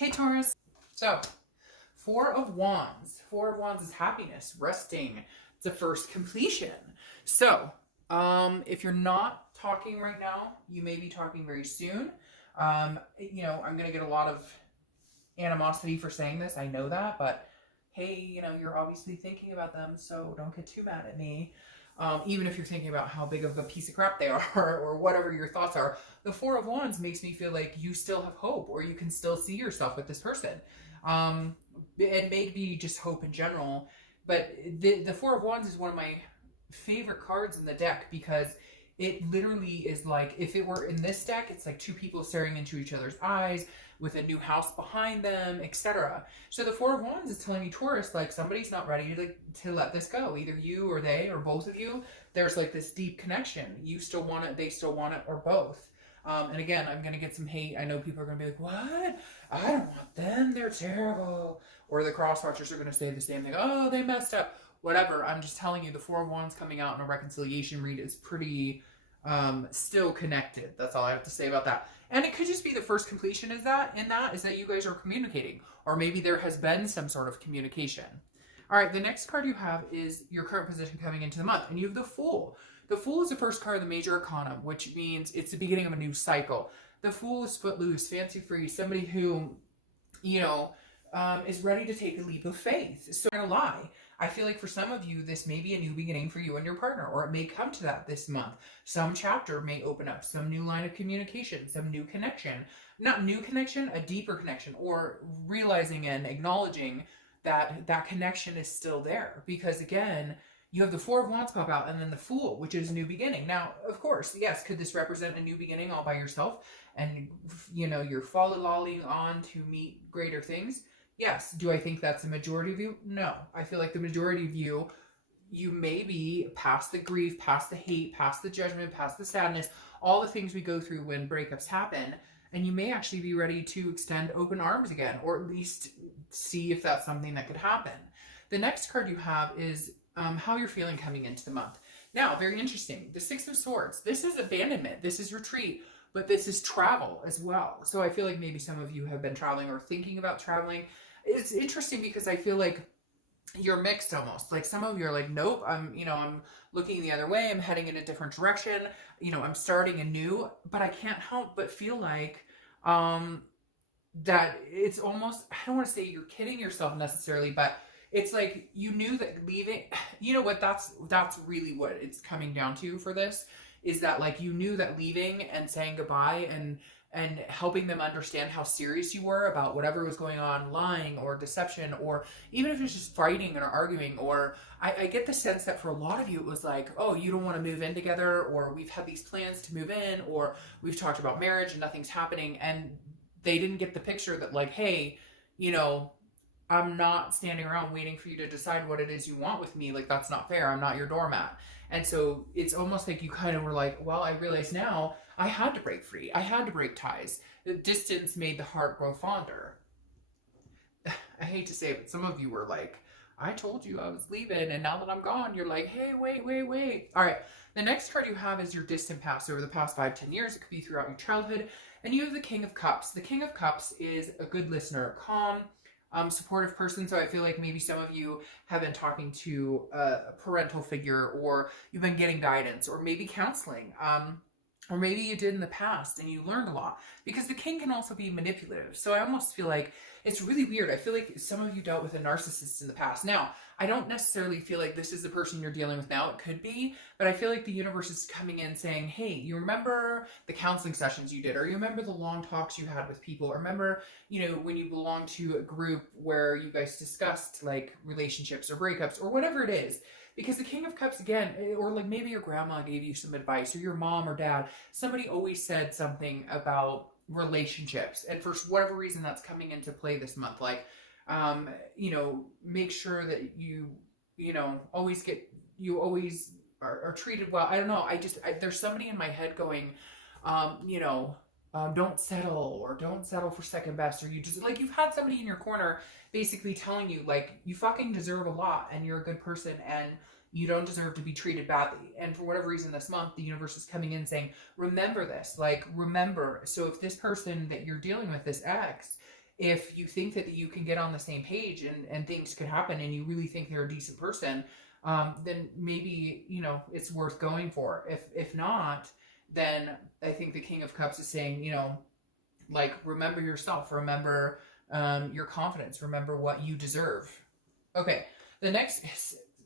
Hey Taurus. So, Four of Wands. Four of Wands is happiness, resting. It's the first completion. So, if you're not talking right now, you may be talking very soon. I'm going to get a lot of animosity for saying this. I know that, but hey, you're obviously thinking about them, so don't get too mad at me. Even if you're thinking about how big of a piece of crap they are or whatever your thoughts are, the Four of Wands makes me feel like you still have hope or you can still see yourself with this person. It may be just hope in general, but the Four of Wands is one of my favorite cards in the deck because it literally is like, if it were in this deck, it's like two people staring into each other's eyes with a new house behind them, etc. So the Four of Wands is telling me, Taurus, like somebody's not ready to let this go. Either you or they or both of you. There's like this deep connection. You still want it, they still want it, or both. And again, I'm going to get some hate. I know people are going to be like, what? I don't want them. They're terrible. Or the cross watchers are going to say the same thing. Oh, they messed up. Whatever. I'm just telling you, the Four of Wands coming out in a reconciliation read is pretty still connected. That's all I have to say about that. And it could just be the first completion is that you guys are communicating, or maybe there has been some sort of communication. All right, the next card you have is your current position coming into the month, and you have the Fool. The Fool is the first card of the major arcana, which means it's the beginning of a new cycle. The Fool is footloose, fancy free, somebody who, is ready to take a leap of faith. So I'm gonna lie. I feel like for some of you, this may be a new beginning for you and your partner, or it may come to that this month. Some chapter may open up, some new line of communication, some new connection. Not new connection, a deeper connection, or realizing and acknowledging that that connection is still there. Because again, you have the Four of Wands pop out and then the Fool, which is a new beginning. Now, of course, yes, could this represent a new beginning all by yourself? And, you're folly-lolling on to meet greater things? Yes. Do I think that's the majority of you? No. I feel like the majority of you may be past the grief, past the hate, past the judgment, past the sadness, all the things we go through when breakups happen. And you may actually be ready to extend open arms again, or at least see if that's something that could happen. The next card you have is how you're feeling coming into the month. Now, very interesting. The Six of Swords. This is abandonment. This is retreat. But this is travel as well. So I feel like maybe some of you have been traveling or thinking about traveling. It's interesting because I feel like you're mixed almost. Like some of you are like, nope, I'm looking the other way. I'm heading in a different direction. I'm starting anew, but I can't help but feel like that it's almost, I don't want to say you're kidding yourself necessarily, but it's like you knew that leaving, that's really what it's coming down to for this, is that like you knew that leaving and saying goodbye and helping them understand how serious you were about whatever was going on, lying or deception, or even if it's just fighting or arguing, or I get the sense that for a lot of you it was like, oh, you don't want to move in together, or we've had these plans to move in, or we've talked about marriage and nothing's happening, and they didn't get the picture that like, hey, I'm not standing around waiting for you to decide what it is you want with me. Like, that's not fair. I'm not your doormat. And so it's almost like you kind of were like, well, I realize now I had to break free. I had to break ties. The distance made the heart grow fonder. I hate to say it, but some of you were like, I told you I was leaving, and now that I'm gone, you're like, hey, wait. All right. The next card you have is your distant past over the past 5-10 years. It could be throughout your childhood. And you have the King of Cups. The King of Cups is a good listener, calm, supportive person. So I feel like maybe some of you have been talking to a parental figure, or you've been getting guidance, or maybe counseling, or maybe you did in the past and you learned a lot, because the king can also be manipulative. So I almost feel like it's really weird. I feel like some of you dealt with a narcissist in the past. Now, I don't necessarily feel like this is the person you're dealing with now. It could be, but I feel like the universe is coming in saying, hey, you remember the counseling sessions you did, or you remember the long talks you had with people, or remember, when you belonged to a group where you guys discussed like relationships or breakups or whatever it is. Because the King of Cups, again, or like maybe your grandma gave you some advice, or your mom or dad, somebody always said something about relationships. And for whatever reason, that's coming into play this month. Like, make sure that you always are treated well. I don't know. There's somebody in my head going, don't settle, or don't settle for second best, or you just like, you've had somebody in your corner basically telling you like, you fucking deserve a lot and you're a good person and you don't deserve to be treated badly. And for whatever reason this month, the universe is coming in saying, remember this, like, remember. So if this person that you're dealing with, this ex, if you think that you can get on the same page and things could happen and you really think they're a decent person, then maybe, you know, it's worth going for. If not, then I think the King of Cups is saying, you know, like, remember yourself, remember your confidence, remember what you deserve. Okay, the next,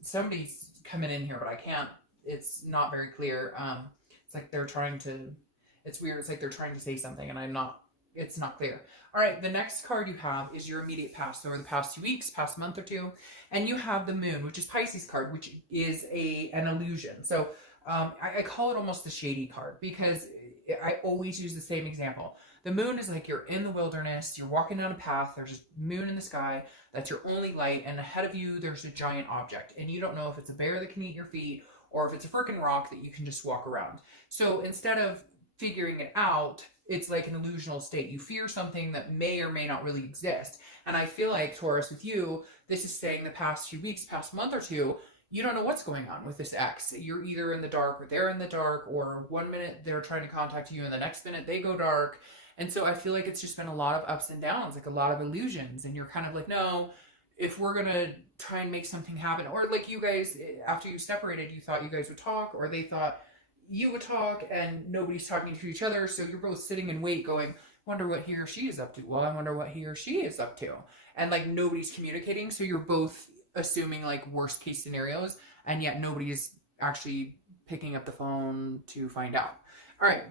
somebody's coming in here, but I can't, it's not very clear. It's like they're trying to, it's weird, it's like they're trying to say something and it's not clear. All right, the next card you have is your immediate past, so over the past 2 weeks, past month or two, and you have the Moon, which is Pisces card, which is an illusion. So I call it almost the shady card because I always use the same example. The Moon is like you're in the wilderness, you're walking down a path, there's a moon in the sky, that's your only light, and ahead of you there's a giant object, and you don't know if it's a bear that can eat your feet or if it's a freaking rock that you can just walk around. So instead of figuring it out, it's like an illusional state. You fear something that may or may not really exist. And I feel like, Taurus, with you, this is saying the past few weeks, past month or two, you don't know what's going on with this ex. You're either in the dark or they're in the dark, or one minute they're trying to contact you and the next minute they go dark. And so I feel like it's just been a lot of ups and downs, like a lot of illusions. And you're kind of like, no, if we're going to try and make something happen, or like you guys, after you separated, you thought you guys would talk, or they thought you would talk, and nobody's talking to each other. So you're both sitting in wait going, wonder what he or she is up to. Well, I wonder what he or she is up to. And like nobody's communicating. So you're both assuming like worst case scenarios, and yet nobody is actually picking up the phone to find out. All right.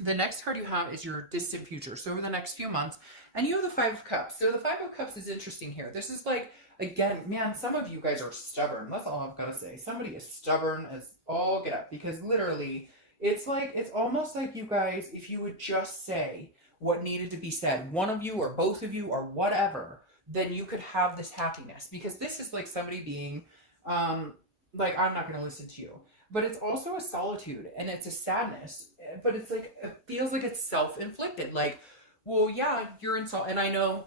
The next card you have is your distant future. So over the next few months, and you have the Five of Cups. So the Five of Cups is interesting here. This is like, again, man, some of you guys are stubborn. That's all I've got to say. Somebody is stubborn as all get up, because literally it's like, it's almost like you guys, if you would just say what needed to be said, one of you or both of you or whatever, then you could have this happiness, because this is like somebody being, like, I'm not going to listen to you. But it's also a solitude, and it's a sadness, but it's like, it feels like it's self-inflicted. Like, well, yeah, you're and I know,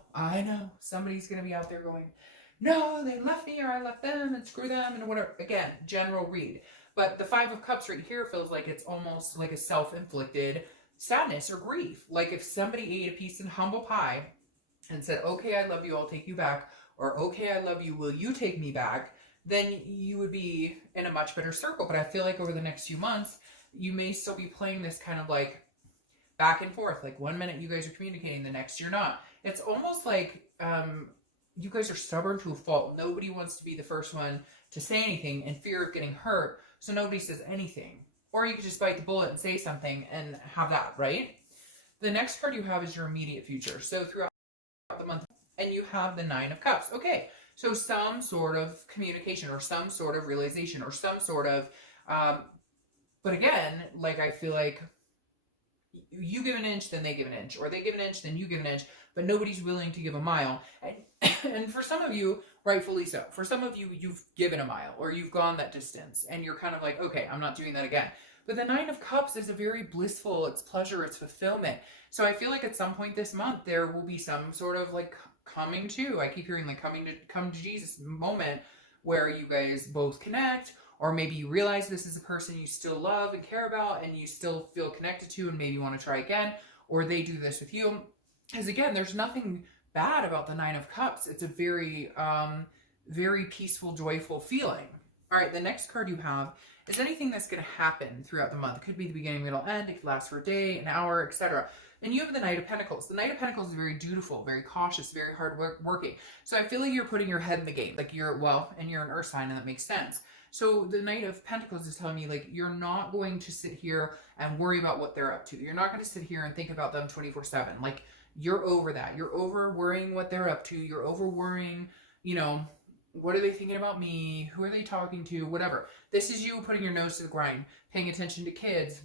somebody's going to be out there going, no, they left me, or I left them, and screw them, and whatever. Again, general read. But the Five of Cups right here feels like it's almost like a self-inflicted sadness or grief. Like if somebody ate a piece of humble pie and said, okay, I love you, I'll take you back, or okay, I love you, will you take me back? Then you would be in a much better circle. But I feel like over the next few months, you may still be playing this kind of like back and forth. Like one minute you guys are communicating, the next you're not. It's almost like you guys are stubborn to a fault. Nobody wants to be the first one to say anything in fear of getting hurt, so nobody says anything. Or you could just bite the bullet and say something and have that, right? The next card you have is your immediate future. So throughout the month, and you have the Nine of Cups. Okay. So some sort of communication, or some sort of realization, or some sort of, but again, like I feel like you give an inch, then they give an inch, or they give an inch, then you give an inch, but nobody's willing to give a mile. And for some of you, rightfully so. For some of you, you've given a mile, or you've gone that distance, and you're kind of like, okay, I'm not doing that again. But the Nine of Cups is a very blissful, it's pleasure, it's fulfillment. So I feel like at some point this month, there will be some sort of like coming to, I keep hearing like come to Jesus moment where you guys both connect, or maybe you realize this is a person you still love and care about and you still feel connected to and maybe want to try again, or they do this with you. Because again, there's nothing bad about the Nine of Cups. It's a very, very peaceful, joyful feeling. All right, the next card you have is anything that's going to happen throughout the month. It could be the beginning, middle, end. It could last for a day, an hour, etc. And you have the Knight of Pentacles. The Knight of Pentacles is very dutiful, very cautious, very hard working. So I feel like you're putting your head in the game. Like you're, well, and you're an earth sign, and that makes sense. So the Knight of Pentacles is telling me like you're not going to sit here and worry about what they're up to. You're not going to sit here and think about them 24/7. Like you're over that. You're over worrying what they're up to. You're over worrying, you know, what are they thinking about me? Who are they talking to? Whatever. This is you putting your nose to the grind, paying attention to kids,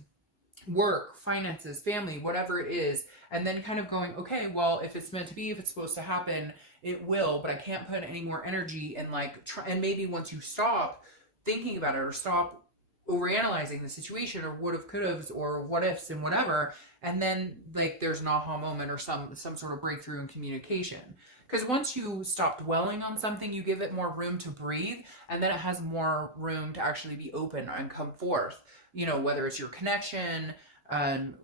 work, finances, family, whatever it is, and then kind of going, okay, well, if it's meant to be, if it's supposed to happen, it will, but I can't put any more energy in like, and maybe once you stop thinking about it, or stop overanalyzing the situation, or would have, could have, or what ifs and whatever, and then like there's an aha moment or some sort of breakthrough in communication. Because once you stop dwelling on something, you give it more room to breathe, and then it has more room to actually be open and come forth. You know, whether it's your connection,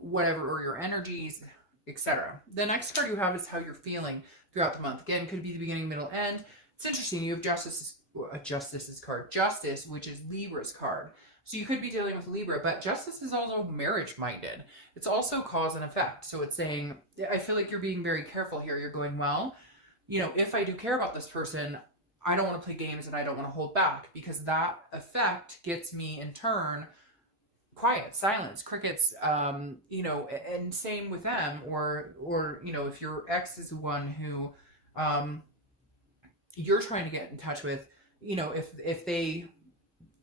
whatever, or your energies, etc. The next card you have is how you're feeling throughout the month. Again, could be the beginning, middle, end. It's interesting. You have Justice, which is Libra's card. So you could be dealing with Libra, but Justice is also marriage-minded. It's also cause and effect. So it's saying, I feel like you're being very careful here. You're going, well, you know, if I do care about this person, I don't want to play games and I don't want to hold back, because that effect gets me in turn quiet, silence, crickets, you know, and same with them. Or, you know, if your ex is the one who you're trying to get in touch with, you know, if they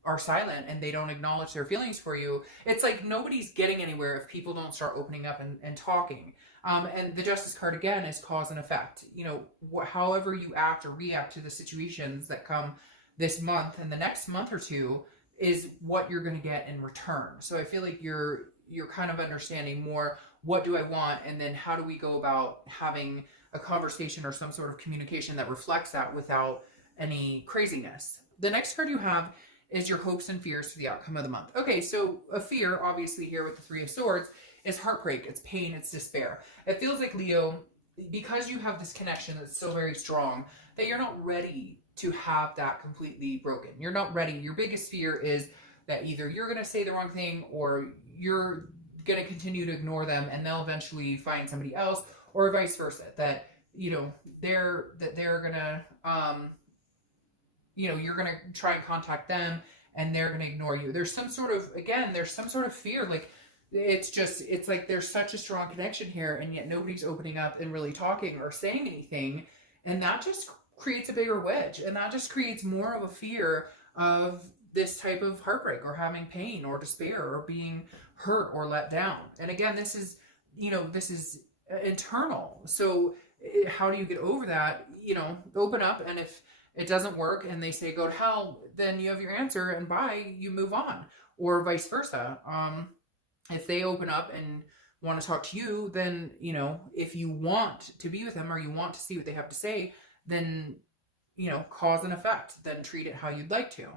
are silent and they don't acknowledge their feelings for you, it's like nobody's getting anywhere if people don't start opening up and talking. And the Justice card, again, is cause and effect. You know, however you act or react to the situations that come this month and the next month or two is what you're going to get in return. So I feel like you're kind of understanding more, what do I want? And then how do we go about having a conversation or some sort of communication that reflects that without any craziness. The next card you have is your hopes and fears for the outcome of the month. Okay, so a fear, obviously here with the Three of Swords, is heartbreak, it's pain, it's despair. It feels like, Leo, because you have this connection that's so very strong, that you're not ready to have that completely broken. You're not ready. Your biggest fear is that either you're going to say the wrong thing or you're going to continue to ignore them and they'll eventually find somebody else, or vice versa, that, you know, they're going to, you know, you're going to try and contact them and they're going to ignore you. There's some sort of, again, there's some sort of fear. Like, it's like there's such a strong connection here, and yet nobody's opening up and really talking or saying anything. And that just creates a bigger wedge, and that just creates more of a fear of this type of heartbreak or having pain or despair or being hurt or let down. And again, this is, you know, this is internal. So how do you get over that? You know, open up, and if it doesn't work and they say go to hell, then you have your answer and bye, you move on, or vice versa. If they open up and want to talk to you, then, you know, if you want to be with them or you want to see what they have to say, then, you know, cause and effect, then treat it how you'd like to.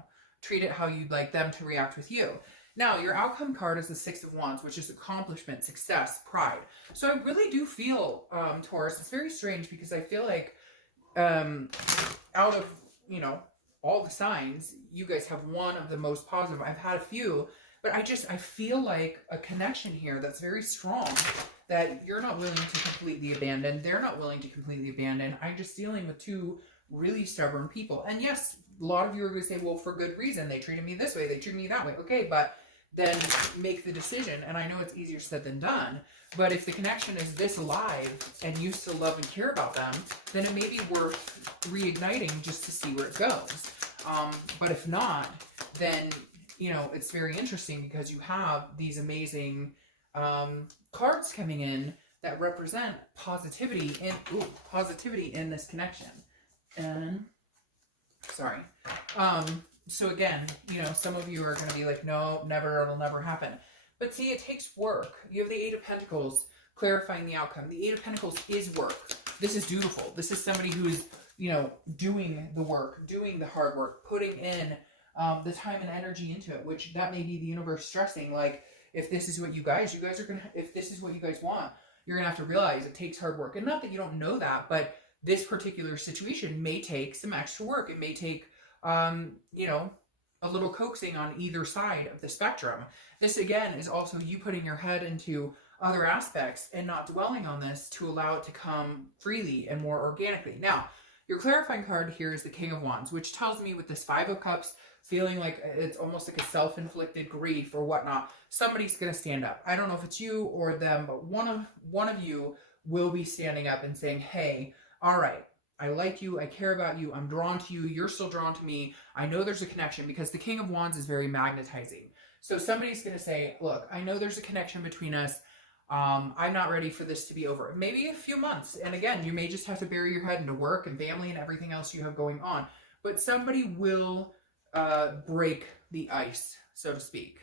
Treat it how you'd like them to react with you. Now, your outcome card is the Six of Wands, which is accomplishment, success, pride. So I really do feel, Taurus, it's very strange because I feel like out of, you know, all the signs, you guys have one of the most positive. I've had a few, but I feel like a connection here that's very strong, that you're not willing to completely abandon. They're not willing to completely abandon. I'm just dealing with two really stubborn people. And yes, a lot of you are going to say, well, for good reason. They treated me this way. They treated me that way. Okay, but then make the decision. And I know it's easier said than done, but if the connection is this alive and you still love and care about them, then it may be worth reigniting just to see where it goes. But if not, then, you know, it's very interesting because you have these amazing cards coming in that represent positivity in this connection. And sorry. So again, you know, some of you are going to be like, no, never, it'll never happen. But see, it takes work. You have the Eight of Pentacles clarifying the outcome. The Eight of Pentacles is work. This is dutiful. This is somebody who is, you know, doing the work, doing the hard work, putting in the time and energy into it, which that may be the universe stressing. Like, if this is what you guys are going to, if this is what you guys want, you're going to have to realize it takes hard work. And not that you don't know that, but this particular situation may take some extra work. It may take, you know, a little coaxing on either side of the spectrum. This, again, is also you putting your head into other aspects and not dwelling on this to allow it to come freely and more organically. Now, your clarifying card here is the King of Wands, which tells me with this Five of Cups, feeling like it's almost like a self-inflicted grief or whatnot, somebody's going to stand up. I don't know if it's you or them, but one of you will be standing up and saying, hey, all right, I like you, I care about you, I'm drawn to you, you're still drawn to me, I know there's a connection, because the King of Wands is very magnetizing. So somebody's going to say, look, I know there's a connection between us, I'm not ready for this to be over. Maybe a few months, and again, you may just have to bury your head into work and family and everything else you have going on, but somebody will break the ice, so to speak.